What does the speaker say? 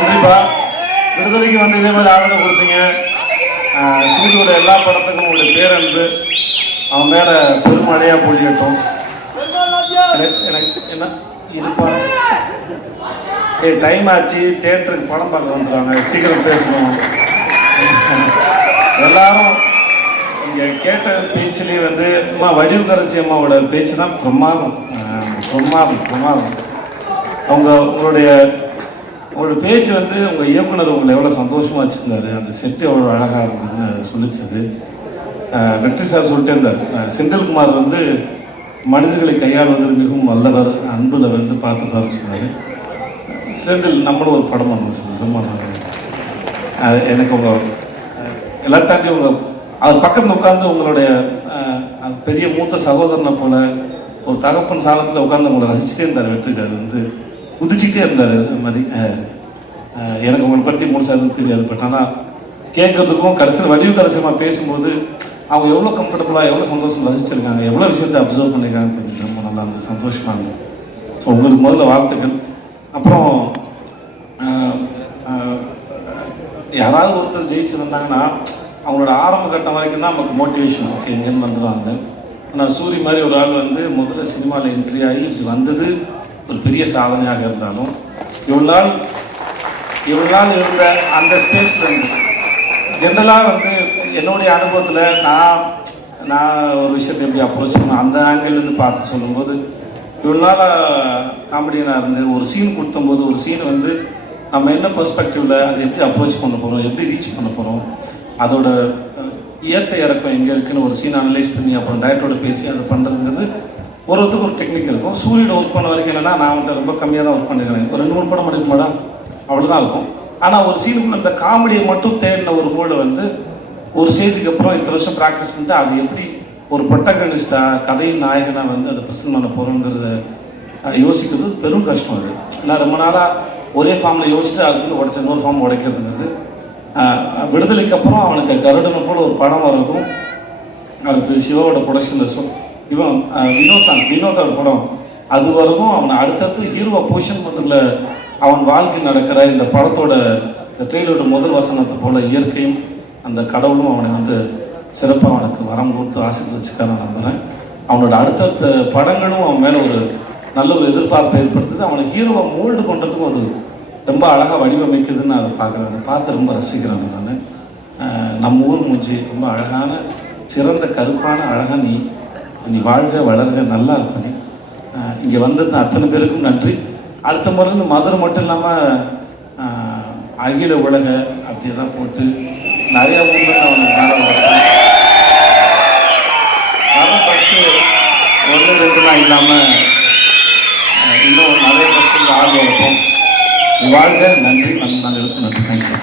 நன்றிப்பா. விடுதலைக்கு வந்து இதே மாதிரி ஆதரவு கொடுத்தீங்க. சூரியோட எல்லா படத்துக்கும் உங்களுடைய பேரன்பு அவன் மேலே பெருமழையாக பொழியட்டும். எனக்கு என்ன இருப்பா, டைம் ஆச்சு, தேட்டருக்கு படம் பார்க்க வந்துடுவாங்க, சீக்கிரம் பேசணும். எல்லாரும் இங்கே கேட்ட பேச்சுலேயே வந்து அம்மா வடிவுக்கரசி அம்மாவோட பேச்சு தான் பிரமாதம். உங்களுடைய பேச்சு வந்து உங்கள் இயக்குனர் உங்களை எவ்வளோ சந்தோஷமாக வச்சுருந்தாரு, அந்த செட்டு எவ்வளோ அழகாக இருந்ததுன்னு சொல்லிச்சது. வெற்றி சார் சொல்லிட்டே இருந்தார், செந்தில்குமார் வந்து மனிதர்களை கையாளுவதில் மிகவும் நல்லவர், அன்பில் வந்து பார்த்துப்பாருன்னு சொன்னார். செந்தில் நம்மளும் ஒரு படம் பண்ணுவோம், ரொம்ப அது எனக்கு உங்கள் எல்லாத்தாண்டி உங்கள் அது பக்கத்தில் உட்காந்து உங்களுடைய பெரிய மூத்த சகோதரனை போல் ஒரு தகப்பன் சாலத்தில் உட்காந்து உங்களை ரசிச்சுட்டே இருந்தார். வெற்றி சார் வந்து குதிச்சுட்டே இருந்தார். அது மாதிரி எனக்கு உங்களை பற்றி முழுசாக தெரியாது, பட் ஆனால் கேட்கறதுக்கும் கடைசியில் வடிவுக்கரசியமாக பேசும்போது அவங்க எவ்வளோ கம்ஃபர்டபுளாக எவ்வளோ சந்தோஷம் ரசிச்சிருக்காங்க, எவ்வளோ விஷயத்தை அப்சர்வ் பண்ணியிருக்காங்கன்னு தெரிஞ்சு ரொம்ப நல்லா இருந்தது, சந்தோஷமாக இருந்தது. ஸோ உங்களுக்கு முதல்ல வாழ்த்துக்கள். அப்புறம் யாராவது ஒருத்தர் ஜெயிச்சிருந்தாங்கன்னா அவங்களோட ஆரம்ப கட்டம் வரைக்கும் தான் நமக்கு மோட்டிவேஷன், ஓகே இங்கேருந்து வந்துடுவாங்க. ஆனால் சூரி மாதிரி ஒரு ஆள் வந்து முதல்ல சினிமாவில் என்ட்ரி ஆகி இப்படி வந்தது ஒரு பெரிய சாதனையாக இருந்தாலும் இவ்வளோ நாள் இருந்த அந்த ஸ்பேஸில் ஜென்ரலாக வந்து என்னுடைய அனுபவத்தில் நான் ஒரு விஷயத்தை எப்படி அப்ரோச் பண்ணேன் அந்த ஆங்கிள்லேருந்து பார்த்து சொல்லும்போது, இவ்வளோ நாள் காமெடியனாக இருந்து ஒரு சீன் கொடுத்தம்போது ஒரு சீன் வந்து நம்ம என்ன பெர்ஸ்பெக்டிவில் அதை எப்படி அப்ரோச் பண்ண போகிறோம், எப்படி ரீச் பண்ண போகிறோம், அதோட ஏற்ற இறக்கம் எங்கே இருக்குன்னு ஒரு சீன் அனலைஸ் பண்ணி அப்புறம் டைரக்டரோட பேசி அதை பண்ணுறதுங்கிறது ஒருத்தருக்கு ஒரு டெக்னிக் இருக்கும். சூரியன் ஒர்க் பண்ண வரைக்கும் என்னென்னா நான் வந்துட்டு ரொம்ப கம்மியாக தான் ஒர்க் பண்ணிக்கிறேன், ஒரு 2-3 படம் பண்ணிக்க மாட்டேன், அவ்வளோதான் இருக்கும். ஆனால் ஒரு சீனுக்குள்ள இந்த காமெடியை மட்டும் தேடின ஒரு மூளை வந்து ஒரு ஸ்டேஜுக்கு அப்புறம் இத்தனை வருஷம் ப்ராக்டிஸ் பண்ணிட்டு அது எப்படி ஒரு ப்ரொட்டகனிஸ்டாக கதையின் நாயகனாக வந்து அதை ப்ரெசென்ட் பண்ண போகிறோங்கிறத யோசிக்கிறது பெரும் கஷ்டம். அது நான் ரொம்ப நாளாக ஒரே ஃபார்மில் யோசிச்சுட்டு அதுக்கு உடச்ச இன்னொரு ஃபார்ம் உடைக்கிறதுங்கிறது. விடுதலைக்கு அப்புறம் அவனுக்கு கருடனை போல் ஒரு படம் வரதும், அடுத்து சிவாவோட ப்ரொடக்ஷனில் இவன் வினோதோட படம் அது வரதும் அவனை அடுத்தடுத்து ஹீரோவை பொசிஷன் பண்ணுறதுல அவன் வாழ்க்கை நடக்கிற இந்த படத்தோட இந்த ட்ரெயிலரோட முதல் வசனத்தை போல் இயற்கையும் அந்த கடவுளும் அவனை வந்து சிறப்பாக அவனுக்கு வரம் கொடுத்து ஆசீர்வதிச்சுக்கான நம்புகிறேன். அவனோட அடுத்தடுத்த படங்களும் அவன் மேலே ஒரு நல்ல ஒரு எதிர்பார்ப்பை ஏற்படுத்துது. அவனை ஹீரோவை மோல்டு பண்ணுறதுக்கும் அது ரொம்ப அழகாக வடிவமைக்குதுன்னு அதை பார்க்குறேன். அதை பார்த்து ரொம்ப ரசிக்கிறேன் நான். நம்ம ஊர் மூஞ்சி ரொம்ப அழகான சிறந்த கருப்பான அழகாக நீ வாழ்க வளர்க நல்லா இருப்பேன். இங்கே வந்தது அத்தனை பேருக்கும் நன்றி. அடுத்த முறை மதுரை மட்டும் இல்லாமல் அகில உலக அப்படி தான் போட்டு நிறையா ஊரில் அவனுக்கு மேலே வர பஸ்ஸு 1-2 இல்லாமல் இன்னும் நிறைய பஸ்ஸுக்கு ஆள் வைப்போம். வாழ்க. நன்றி. நாங்கள் நன்றி. தேங்க்யூ.